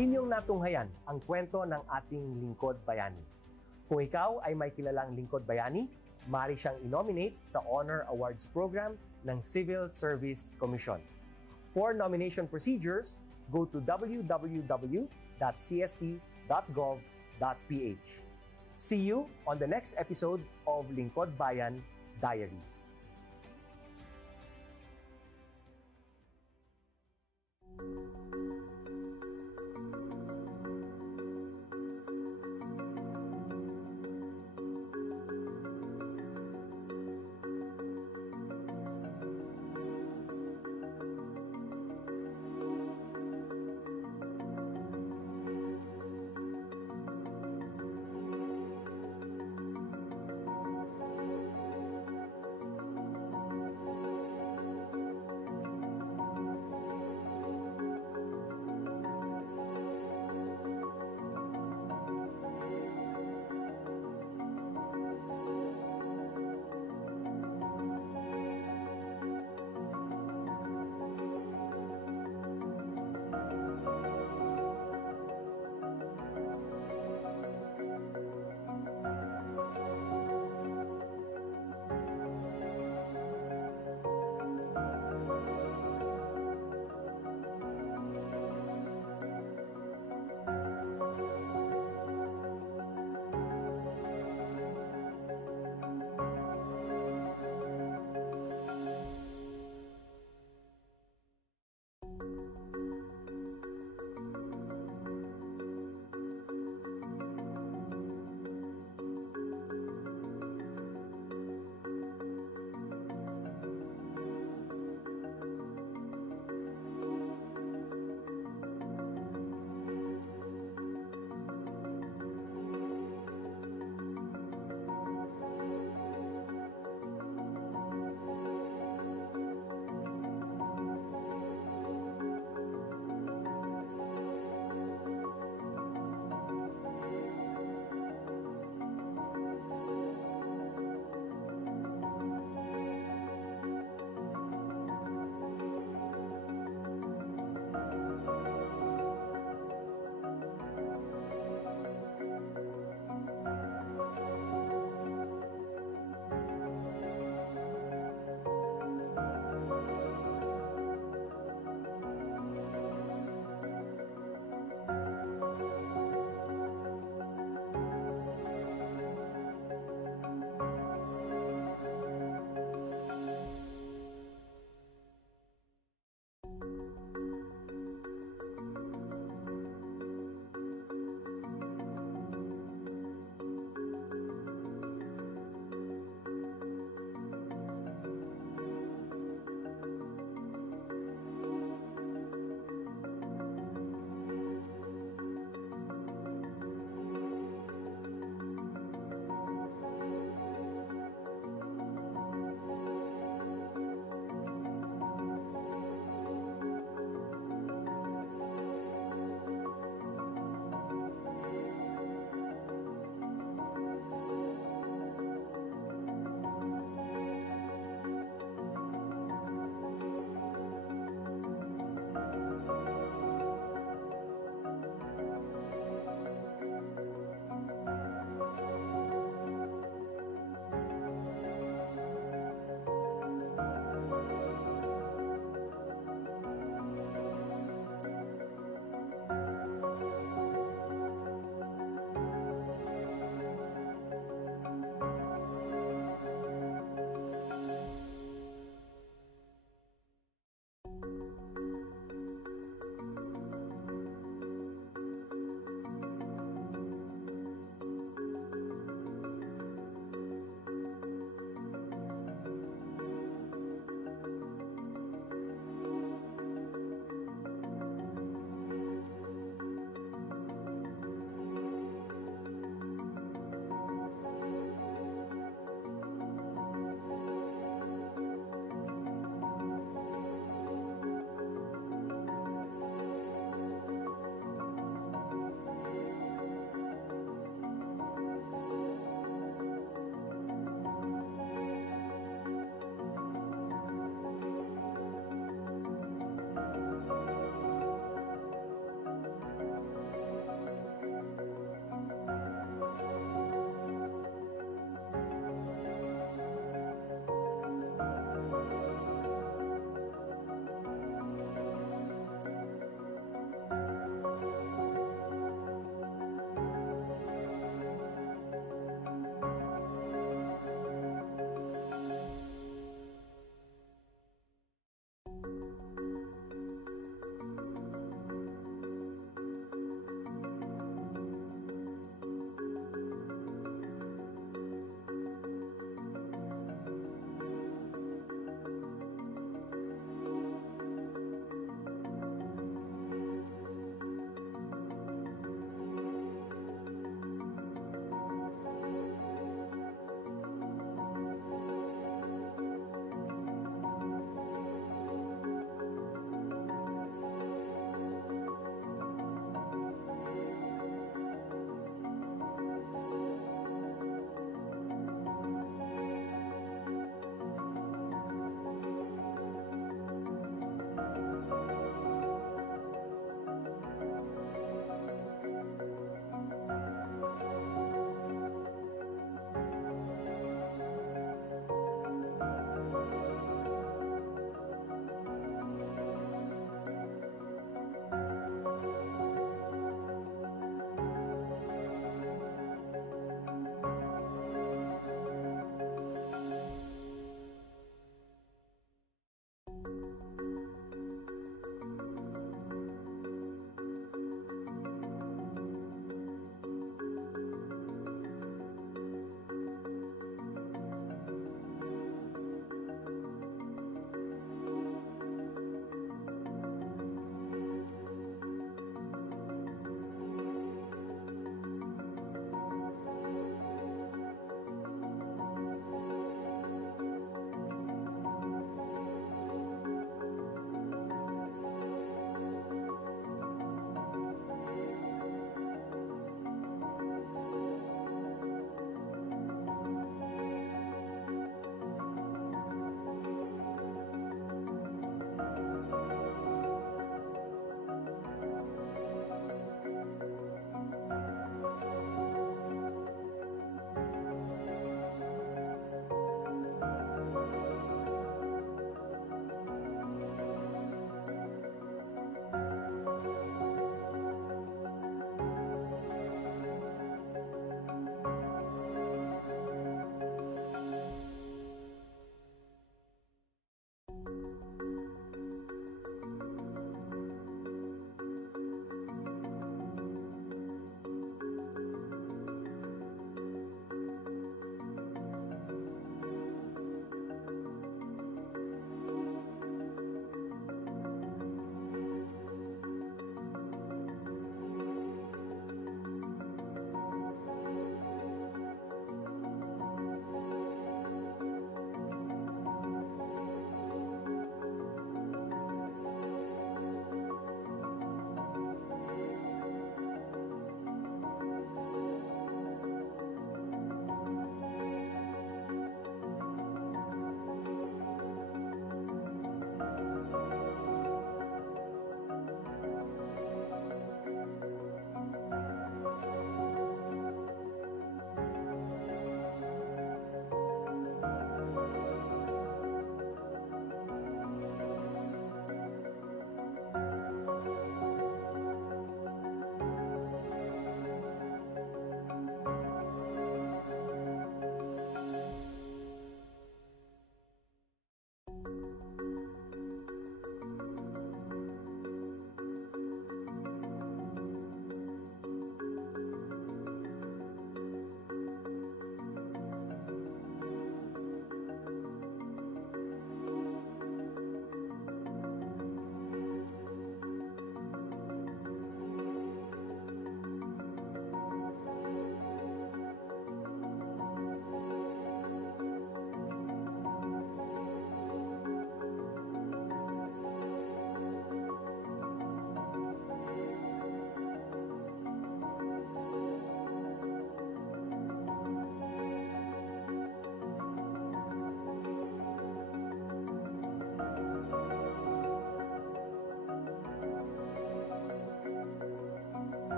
Inyong natunghayan ang kwento ng ating lingkod bayani. Kung ikaw ay may kilalang lingkod bayani, maaari siyang i-nominate sa Honor Awards Program ng Civil Service Commission. For nomination procedures, go to www.csc.gov.ph. See you on the next episode of Lingkod Bayan Diaries.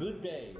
Good day.